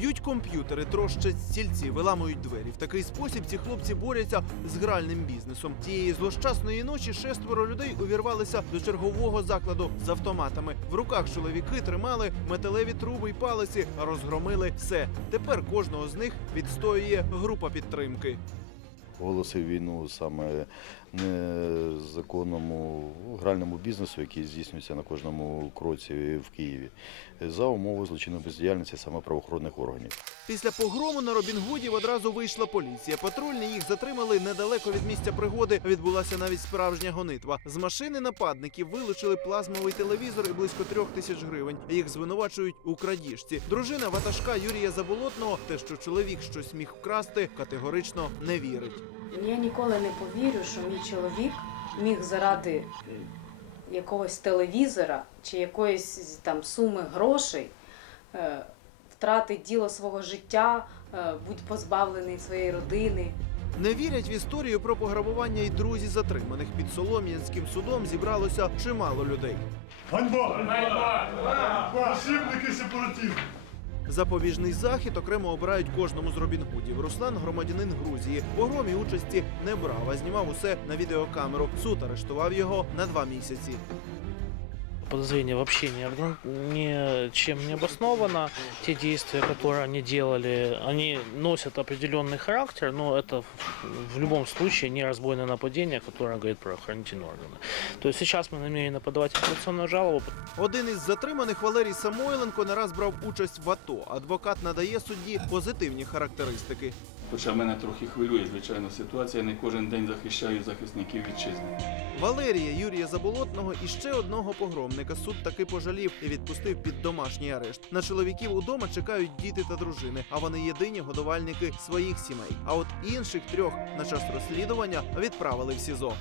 Б'ють комп'ютери, трощать стільці, виламують двері. В такий спосіб ці хлопці борються з гральним бізнесом. Тієї злощасної ночі шестеро людей увірвалися до чергового закладу з автоматами. В руках чоловіки тримали металеві труби й палиці, розгромили все. Тепер кожного з них відстоює група підтримки. оголосив війну саме незаконному гральному бізнесу, який здійснюється на кожному кроці в Києві, за умови злочинної бездіяльності саме правоохоронних органів. Після погрому на Робінгудів одразу вийшла поліція. Патрульні їх затримали недалеко від місця пригоди. Відбулася навіть справжня гонитва. З машини нападників вилучили плазмовий телевізор і близько трьох тисяч гривень. Їх звинувачують у крадіжці. Дружина ватажка Юрія Заболотного, те, що чоловік щось міг вкрасти, категорично не вірить. Я ніколи не повірю, що мій чоловік міг заради якогось телевізора чи якоїсь там суми грошей е, втратити діло свого життя, е, будь позбавлений своєї родини. Не вірять в історію про пограбування і друзі затриманих. Під Солом'янським судом зібралося чимало людей. Ганьба! Ганьба! Посібники сепаратизму! Запобіжний захід окремо обирають кожному з Робінгудів. Руслан громадянин Грузії. В погромі участі не брав, а знімав усе на відеокамеру. Суд арештував його на два місяці Подозрение вообще ни, одно- ничем не обосновано. Те действия, которые они делали, они носят определенный характер, но это в, в любом случае не разбойное нападение, которое говорит правоохранительные органы. То есть сейчас мы намерены подавать апелляционную жалобу, Один із затриманих Валерій Самойленко не раз брав участь в АТО. Адвокат надає судді позитивні характеристики. Хоча мене трохи хвилює, звичайно, ситуація. Не кожен день захищаю захисників вітчизни. Валерія Юрія Заболотного і ще одного погромника суд таки пожалів і відпустив під домашній арешт. На чоловіків удома чекають діти та дружини, а вони єдині годувальники своїх сімей. А от інших трьох на час розслідування відправили в СІЗО.